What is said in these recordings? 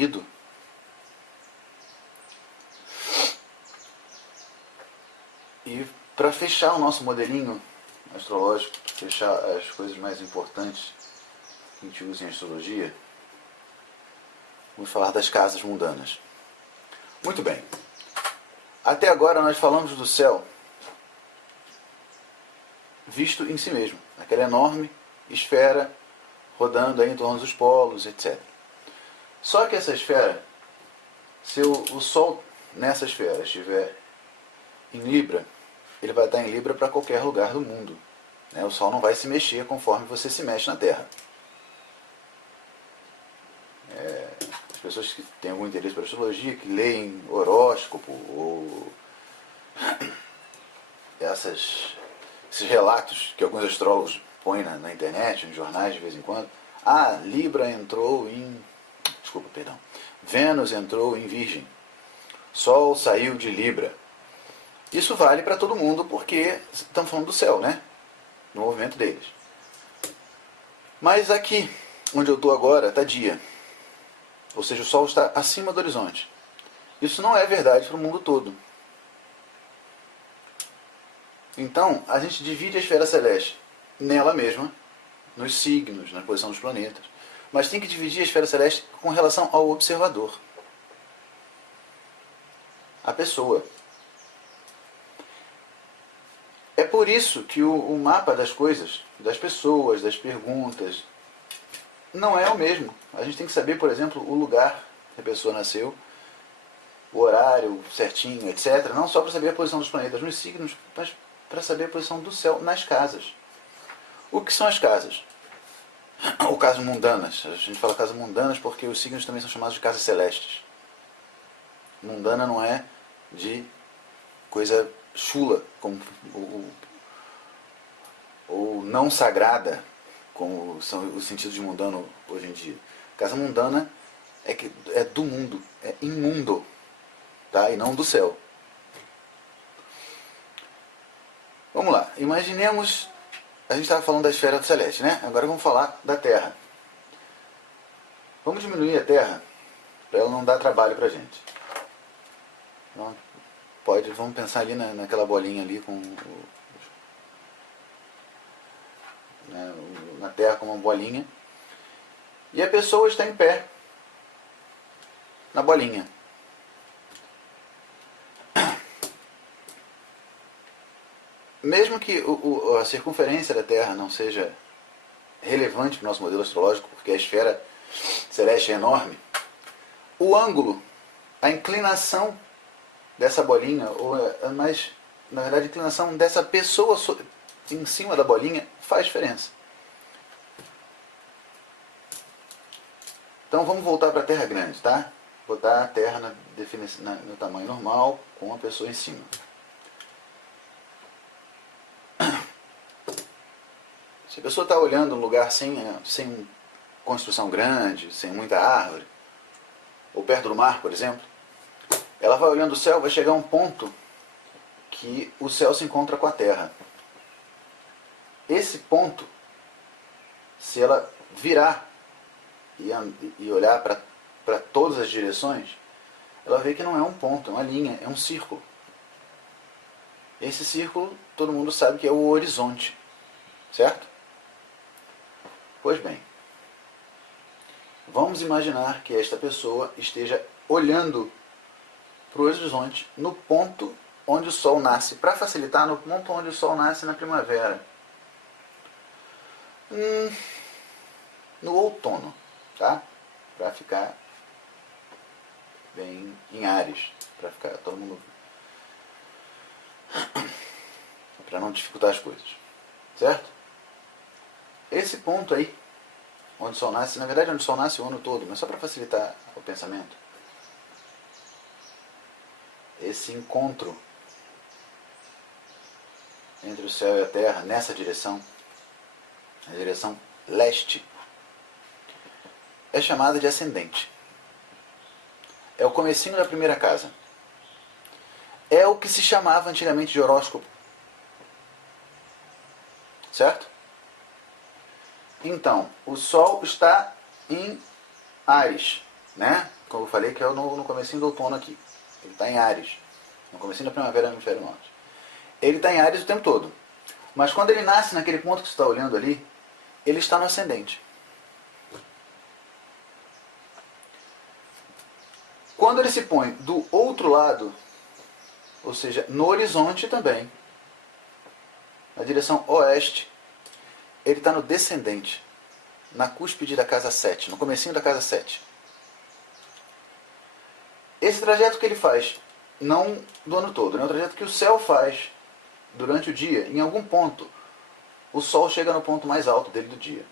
corrido. E para fechar o nosso modelinho astrológico, fechar as coisas mais importantes que a gente usa em astrologia, vamos falar das casas mundanas. Muito bem. Até agora nós falamos do céu visto em si mesmo, aquela enorme esfera rodando aí em torno dos polos, etc. Só que essa esfera, se o Sol nessa esfera estiver em Libra, ele vai estar em Libra para qualquer lugar do mundo. O Sol não vai se mexer conforme você se mexe na Terra. As pessoas que têm algum interesse por astrologia, que leem horóscopo ou esses relatos que alguns astrólogos põem na internet, nos jornais de vez em quando. Libra entrou em... Vênus entrou em Virgem. Sol saiu de Libra. Isso vale para todo mundo porque estamos falando do céu, né? No movimento deles. Mas aqui, onde eu estou agora, está dia. Ou seja, o Sol está acima do horizonte. Isso não é verdade para o mundo todo. Então, a gente divide a esfera celeste nela mesma, nos signos, na posição dos planetas. Mas tem que dividir a esfera celeste com relação ao observador. A pessoa. É por isso que o mapa das coisas, das pessoas, das perguntas, não é o mesmo. A gente tem que saber, por exemplo, o lugar que a pessoa nasceu, o horário certinho, etc. Não só para saber a posição dos planetas nos signos, mas para saber a posição do céu nas casas. O que são as casas? Ou casas mundanas. A gente fala casas mundanas porque os signos também são chamados de casas celestes. Mundana não é de coisa chula, como ou não sagrada, como são os sentidos de mundano hoje em dia. Casa mundana é do mundo, é imundo, tá? E não do céu. Vamos lá, imaginemos, a gente estava falando da esfera celeste, né? Agora vamos falar da Terra. Vamos diminuir a Terra para ela não dar trabalho para a gente. Então, vamos pensar ali naquela bolinha ali com na Terra como uma bolinha. E a pessoa está em pé na bolinha. Mesmo que a circunferência da Terra não seja relevante para o nosso modelo astrológico, porque a esfera celeste é enorme, o ângulo, a inclinação dessa bolinha, mas na verdade a inclinação dessa pessoa em cima da bolinha faz diferença. Então vamos voltar para a Terra grande, tá? Botar a Terra no tamanho normal, com a pessoa em cima. Se a pessoa está olhando um lugar sem construção grande, sem muita árvore, ou perto do mar, por exemplo, ela vai olhando o céu, vai chegar a um ponto que o céu se encontra com a Terra. Esse ponto, se ela virar e olhar para todas as direções, ela vê que não é um ponto, é uma linha, é um círculo. Esse círculo, todo mundo sabe que é o horizonte, certo? Pois bem, vamos imaginar que esta pessoa esteja olhando para o horizonte no ponto onde o Sol nasce, para facilitar, no ponto onde o Sol nasce na primavera. No outono, tá? Para ficar bem em Áries, para ficar todo mundo, para não dificultar as coisas, certo? Esse ponto aí, onde o Sol nasce, na verdade onde o Sol nasce o ano todo, mas só para facilitar o pensamento, esse encontro entre o céu e a terra nessa direção, a direção leste, é chamada de ascendente. É o comecinho da primeira casa. É o que se chamava antigamente de horóscopo. Certo? Então, o Sol está em Áries, né? falei que é no comecinho do outono aqui. Ele está em Áries. No comecinho da primavera no hemisfério norte. Ele está em Áries o tempo todo. Mas quando ele nasce naquele ponto que você está olhando ali, ele está no ascendente. Quando ele se põe do outro lado, ou seja, no horizonte também, na direção oeste, ele está no descendente, na cúspide da casa 7, no comecinho da casa 7. Esse trajeto que ele faz, não do ano todo, é um trajeto que o céu faz durante o dia, em algum ponto, o Sol chega no ponto mais alto dele do dia.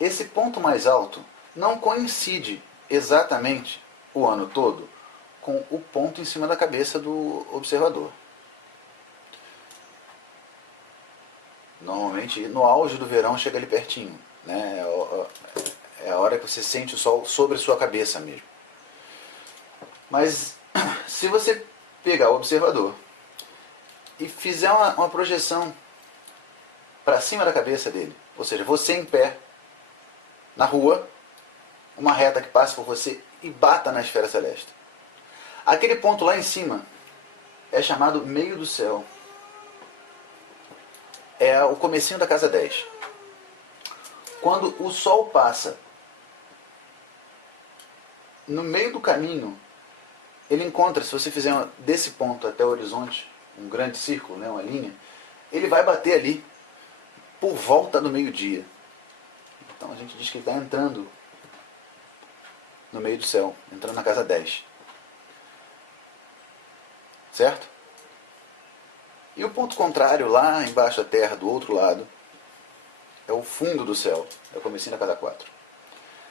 Esse ponto mais alto não coincide exatamente o ano todo com o ponto em cima da cabeça do observador. Normalmente, no auge do verão, chega ali pertinho. Né? É a hora que você sente o Sol sobre a sua cabeça mesmo. Mas, se você pegar o observador e fizer uma projeção para cima da cabeça dele, ou seja, você em pé, na rua, uma reta que passe por você e bata na esfera celeste. Aquele ponto lá em cima é chamado meio do céu. É o comecinho da casa 10. Quando o Sol passa no meio do caminho, ele encontra, se você fizer desse ponto até o horizonte, um grande círculo, né, uma linha, ele vai bater ali por volta do meio-dia. Então a gente diz que ele está entrando no meio do céu, entrando na casa 10. Certo? E o ponto contrário, lá embaixo da Terra, do outro lado, é o fundo do céu, é o comecinho da casa 4.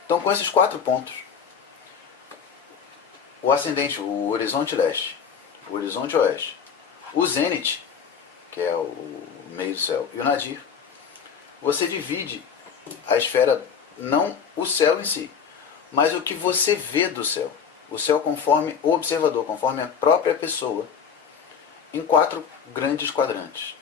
Então, com esses 4 pontos, o ascendente, o horizonte leste, o horizonte oeste, o zênite, que é o meio do céu, e o nadir, você divide a esfera, não o céu em si, mas o que você vê do céu. O céu conforme o observador, conforme a própria pessoa, em 4 grandes quadrantes.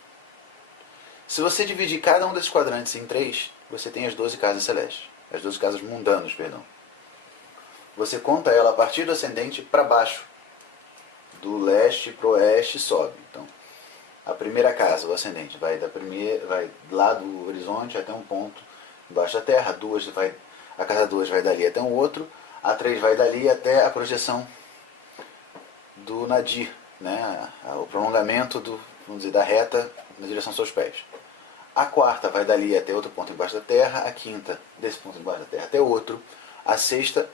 Se você dividir cada um desses quadrantes em 3, você tem as 12 casas celestes. As 12 casas mundanas, perdão. Você conta ela a partir do ascendente para baixo. Do leste para o oeste sobe. Então, a primeira casa, o ascendente, vai lá do horizonte até um ponto embaixo da Terra. A casa 2 vai dali até um outro. A 3 vai dali até a projeção do nadir, né? O prolongamento vamos dizer, da reta na direção dos seus pés. A quarta vai dali até outro ponto embaixo da Terra. A quinta, desse ponto embaixo da Terra até outro. A sexta,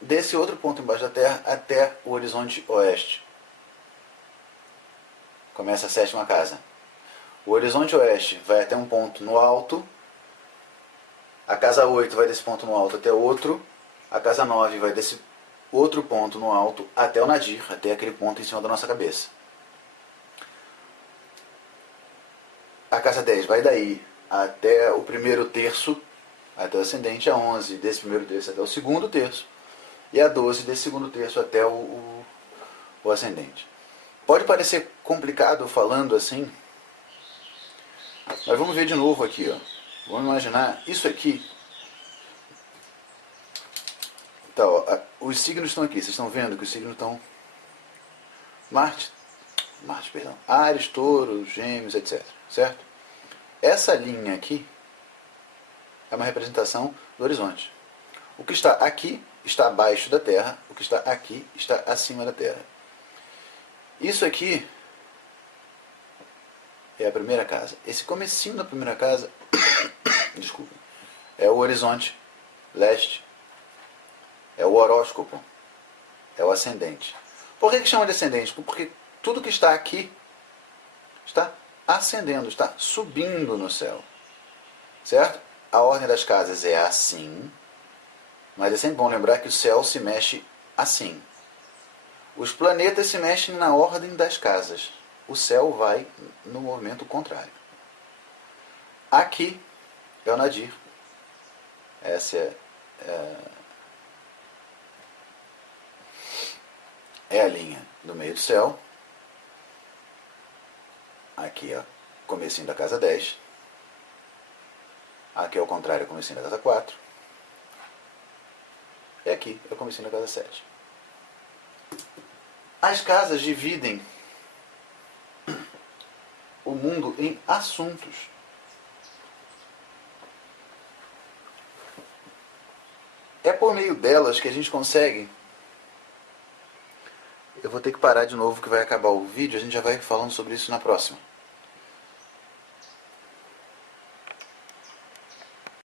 desse outro ponto embaixo da Terra até o horizonte oeste. Começa a 7ª casa. O horizonte oeste vai até um ponto no alto. A casa 8 vai desse ponto no alto até outro. A casa 9 vai desse outro ponto no alto até o nadir, até aquele ponto em cima da nossa cabeça. A casa 10 vai daí até o primeiro terço, até o ascendente. A 11 desse primeiro terço até o segundo terço. E a 12 desse segundo terço até o ascendente. Pode parecer complicado falando assim, mas vamos ver de novo aqui. Ó. Vamos imaginar isso aqui. Então, ó, os signos estão aqui. Vocês estão vendo que os signos estão Marte, perdão, Áries, Touro, Gêmeos, etc. Certo? Essa linha aqui é uma representação do horizonte. O que está aqui está abaixo da Terra, o que está aqui está acima da Terra. Isso aqui é a primeira casa. Esse comecinho da primeira casa, desculpa, é o horizonte leste, é o horóscopo, é o ascendente. Por que chama de ascendente? Porque tudo que está aqui está ascendendo, está subindo no céu. Certo? A ordem das casas é assim, mas é sempre bom lembrar que o céu se mexe assim. Os planetas se mexem na ordem das casas. O céu vai no movimento contrário. Aqui é o nadir. Essa é a linha do meio do céu. Aqui é o comecinho da casa 10. Aqui é o contrário, o comecinho da casa 4. É aqui, é o comecinho da casa 7. As casas dividem o mundo em assuntos. É por meio delas que a gente consegue... Eu vou ter que parar de novo que vai acabar o vídeo, a gente já vai falando sobre isso na próxima.